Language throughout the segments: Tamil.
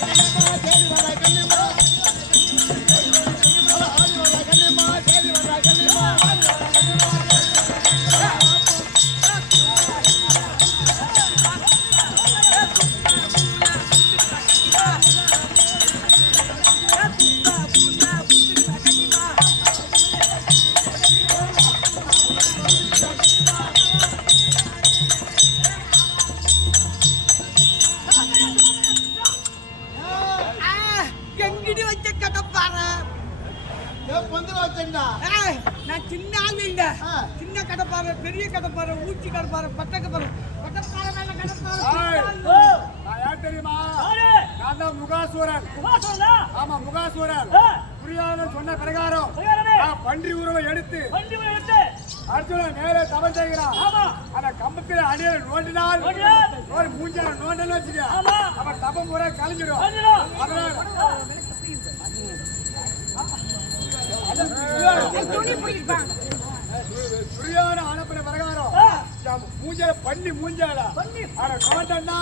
Vai. நான் சின்ன ஆள் இல்ல. ஆ. சின்ன கடப்பார பெரிய கடப்பார ஊச்சி கடப்பார பட்ட கடப்பார பட்டப்பார மேல ஆளு. நான் யார் தெரியுமா? நான் தான் முகாசூரன். ஆமா முகாசூரன். புரியாத சொன்ன பிரகாரம் நான் பன்றி உருவை எடுத்து அர்ஜுனன் நேரே தவம் செய்கிறான். அந்த கம்பத்தில் அடியை நோண்டினால் நோடி மூஞ்சால நோண்டன்னு வச்சுக்க. அவன் தபம் முறை கலைஞ்சிடும் அதனால துரியோட அனுப்பின பிரகாரம். மூஞ்சால. பண்ணி. மூஞ்சால ஆனா நோண்டன்னா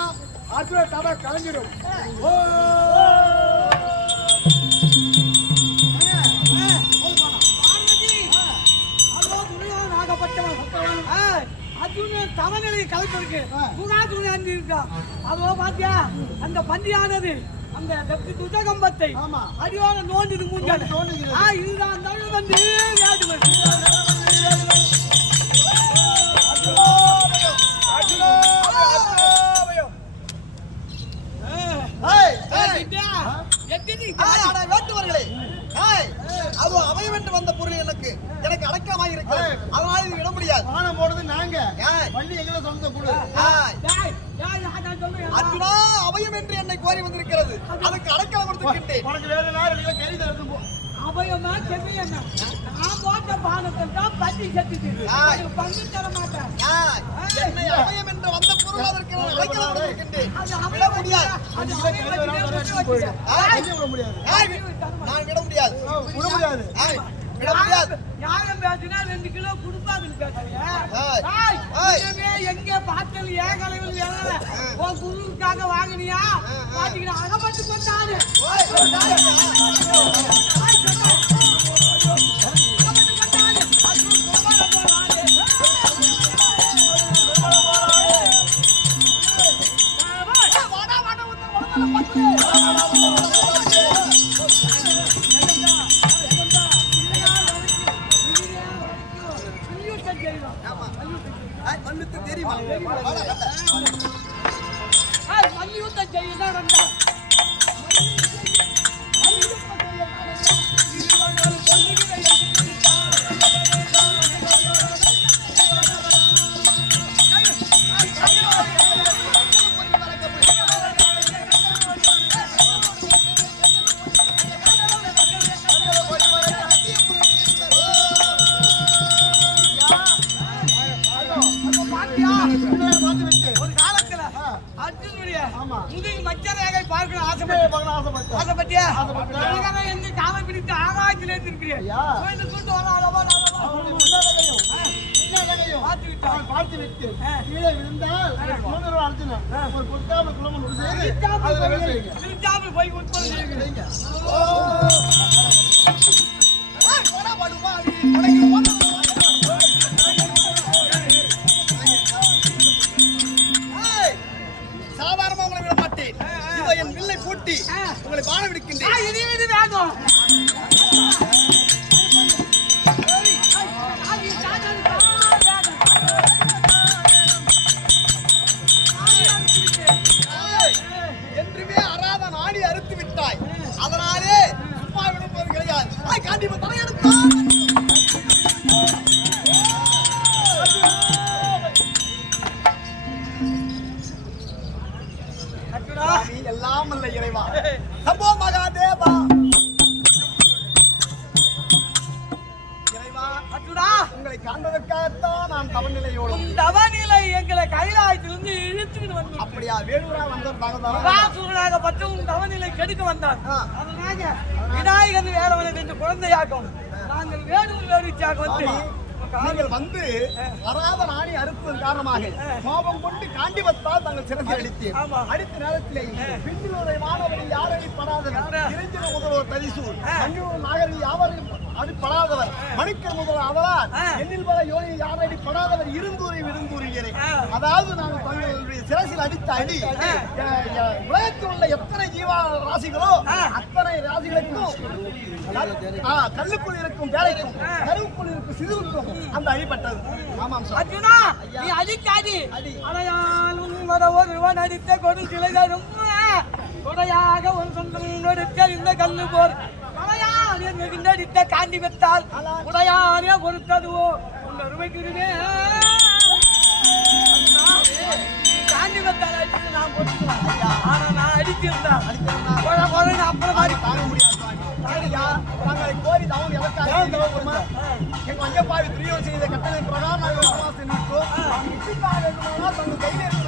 அர்ஜுன தபம் கலைஞ்சிடும் ஓ. தவநிலை கலைப்பதற்கு முகாசுரன் அஞ்சு இருக்கான். அதோ பாத்தியா அந்த பந்தியானது அந்த துஜகம்பத்தை ஆமா. அடியோட நோண்டுது மூஞ்சால. இதுதான் தமிழ் வந்து வேட்டுவர்களே என்று வந்த பொருள் எனக்கு. எனக்கு அடக்கமாக இருக்கிறது அதனால இது விட முடியாது. பானம் போடுறது நாங்க. வண்டி எங்களை சொந்த குடு அர்ஜுனா அவையும் என்று என்னை கோரி வந்திருக்கிறது. அதுக்கு உனக்கு வேற நேரம் அபயமா நான் போட்ட தான் செத்துட்டு பங்கு தர மாட்டேன். என்னை என்று வந்த பொருள் அதற்கு விட அபயம் முடியாது. அபயம் நான் விட விட விட நியாயம் பேசினா ரெண்டு கிலோ கொடுப்பாதுன்னு கேட்டாங்க பார்த்தது ஏன் கலைவில் வேலை உன் குருவுக்காக வாங்கினியா? பாத்தீங்கன்னா அகப்பட்டு ஆய், மல்யுத்தம் காலை பிடித்து ஆகாயத்தில். கோயிலுக்கு கூட்டு வர அளவா பார்த்து விட்டு கீழே விழுந்தால் ஒரு பொட்டாம குளம் போய் வைங்க. திருச்சாம்பு எல்லாம் அல்ல இறைவா. சம்போ மகாதேவா. உங்களை காண்பதற்காகத்தான் நான் தவநிலையோடு தவநிலை எங்களை கைலாயத்திலிருந்து இழுத்துக்கிட்டு வந்து அப்படியா வேலூரா வந்தோம் தாங்க மகாசூரனாக பட்டு உன் தவநிலை கெடுக்க வந்தான். விநாயகன் வேலவனுக்கு இந்த குழந்தையாக்கும். நாங்கள் வேலூர் வேடிச்சாக வந்து நீங்கள் வந்து வராத நாடி அறுப்பதன் காரணமாக கோபம் கொண்டு காண்டிபத்தால் நாங்கள் சிறந்து அடித்தேன். ஆமா. அடித்த நேரத்திலே பின்னிலுடைய மாணவனை யாரை? படாதவர் இறைஞ்சின முதல்வர் மஞ்சள் நாகரிக யாவரையும் அடிப்படாதவர் மணிக்கர் முதல்வர் அதனால் எண்ணில் பல யோனி யாரடி படாதவர்? இருந்தூரை விருந்தூரியரை. அதாவது நான் தங்களுடைய சிரசில் அடித்த அடி உலகத்தில் உள்ள எத்தனை ஜீவா ராசிகளோ அத்தனை ராசிகளுக்கும் கல்லுக்குள் இருக்கும் வேலைக்கும் கருவுக்குள் இருக்கும் சிறுவுக்கும் அந்த அடிப்பட்டது. ஆமாம் சார். அர்ஜுனா நீ அடிக்காதி. அடையாளும் வர ஒருவன் அடித்த கொடு சிலைகளும் கொடையாக ஒரு சொந்தம் எடுத்த இந்த கல்லு போர் அடையாறு மிகுந்த அடித்த காண்டி விட்டால் உடையாரே பொறுத்ததுவோ உன் அருமைக்குருவே காண்டி விட்டால் அடித்து நான் பொறுத்துவேன் ஆனா நான் கொலை கொலைன்னு அப்புறம் மாதிரி தாங்க முடியாது தாங்களை கோரி தவம் எதற்காக தெரியுமா? எங்க வஞ்சப்பாவி துரியோதனன் செய்த கட்டளை பிரகாரம் நாங்கள் வனவாசம் நிற்போம். தங்கள் கையில்